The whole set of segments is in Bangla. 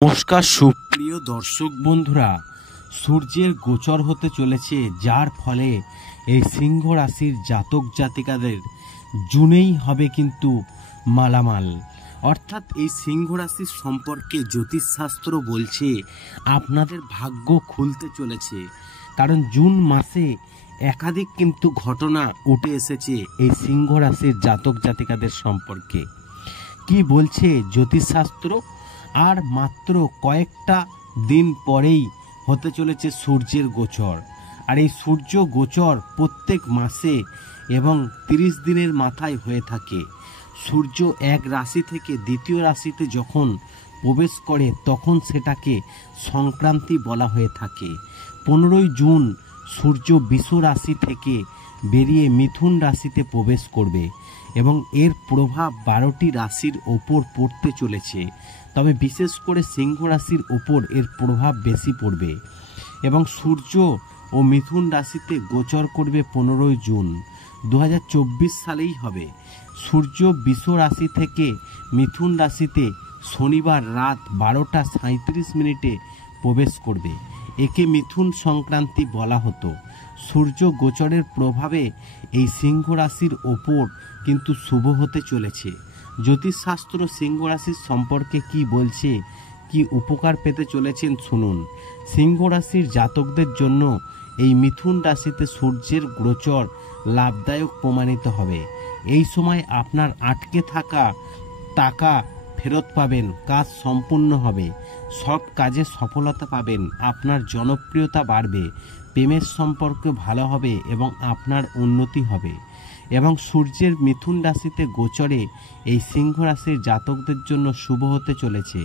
নমস্কার সুপ্রিয় দর্শক বন্ধুরা, সূর্যের গোচর হতে চলেছে, যার ফলে এই সিংহ রাশির জাতক জাতিকাদের জুনেই হবে কিন্তু মালামাল। অর্থাৎ এই সিংহ রাশির সম্পর্কে জ্যোতিষশাস্ত্র বলছে আপনাদের ভাগ্য খুলতে চলেছে, কারণ জুন মাসে একাধিক কিন্তু ঘটনা উঠে এসেছে এই সিংহ রাশির জাতক জাতিকাদের সম্পর্কে। কি বলছে জ্যোতিষশাস্ত্র? আর মাত্র কয়েকটা দিন পরেই হতে চলেছে সূর্যের গোচর। আর এই সূর্য গোচর প্রত্যেক মাসে এবং 30 দিনের মাথায় হয়ে থাকে। সূর্য এক রাশি থেকে দ্বিতীয় রাশিতে যখন প্রবেশ করে তখন সেটাকে সংক্রান্তি বলা হয়ে থাকে। 15ই জুন সূর্য বৃষ রাশি থেকে বেরিয়ে মিথুন রাশিতে প্রবেশ করবে এবং এর প্রভাব 12টি রাশির ওপর পড়তে চলেছে। তবে বিশেষ করে সিংহ রাশির ওপর এর প্রভাব বেশি পড়বে এবং সূর্য ও মিথুন রাশিতে গোচর করবে 15ই জুন 2024 সালেই হবে। সূর্য বৃষ রাশি থেকে মিথুন রাশিতে শনিবার রাত 12টা 37 মিনিটে প্রবেশ করবে। একে মিথুন সংক্রান্তি বলা হতো। সূর্য গোচরের প্রভাবে এই সিংহ রাশির ওপর কিন্তু শুভ হতে চলেছে। জ্যোতিষশাস্ত্র সিংহ রাশির সম্পর্কে কি বলছে, কি উপকার পেতে চলেছেন শুনুন। সিংহ রাশির জাতকদের জন্য এই মিথুন রাশিতে সূর্যের গোচর লাভদায়ক প্রমাণিত হবে। এই সময় আপনার আটকে থাকা টাকা ফেরত পাবেন, কাজ সম্পূর্ণ হবে, সব কাজে সফলতা পাবেন, আপনার জনপ্রিয়তা বাড়বে, প্রেমের সম্পর্ক ভালো হবে এবং আপনার উন্নতি হবে। এবং সূর্যের মিথুন রাশিতে গোচরে এই সিংহ রাশির জাতকদের জন্য শুভ হতে চলেছে।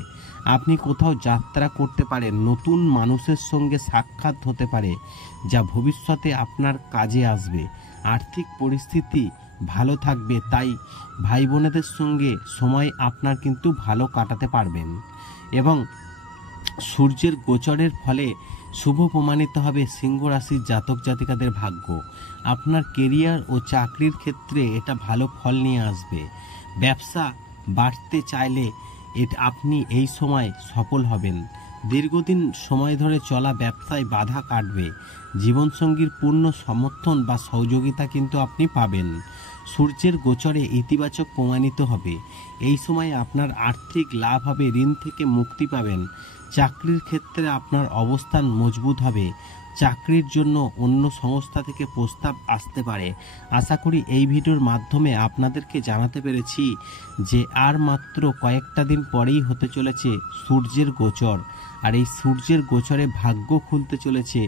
আপনি কোথাও যাত্রা করতে পারেন, নতুন মানুষের সঙ্গে সাক্ষাৎ হতে পারে যা ভবিষ্যতে আপনার কাজে আসবে। আর্থিক পরিস্থিতি ভালো থাকবে, তাই ভাই বোনেদের সঙ্গে সময় আপনার কিন্তু ভালো কাটাতে পারবেন। এবং সূর্যের গোচরের ফলে শুভ প্রমাণিত হবে সিংহ রাশির জাতক জাতিকাদের ভাগ্য। আপনার কেরিয়ার ও চাকরির ক্ষেত্রে এটা ভালো ফল নিয়ে আসবে। ব্যবসা বাড়তে চাইলে আপনি এই সময় সফল হবেন। দীর্ঘদিন সময় ধরে চলা ব্যবসায় বাধা কাটবে। জীবনসঙ্গীর পূর্ণ সমর্থন বা সহযোগিতা কিন্তু আপনি পাবেন। সূর্যের গোচরে ইতিবাচক প্রমাণিত হবে। এই সময় আপনার আর্থিক লাভ হবে, ঋণ থেকে মুক্তি পাবেন। চাকরির ক্ষেত্রে আপনার অবস্থান মজবুত হবে। চাকরির জন্য অন্য সংস্থা থেকে প্রস্তাব আসতে পারে। আশা করি এই ভিডিওর মাধ্যমে আপনাদেরকে জানাতে পেরেছি যে আর মাত্র কয়েকটা দিন পরেই হতে চলেছে সূর্যের গোচর। আর এই সূর্যের গোচরে ভাগ্য খুলতে চলেছে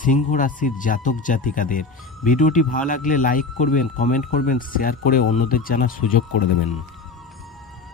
সিংহ রাশির জাতক জাতিকাদের। ভিডিওটি ভালো লাগলে লাইক করবেন, কমেন্ট করবেন, শেয়ার করে অন্যদের জানার সুযোগ করে দেবেন।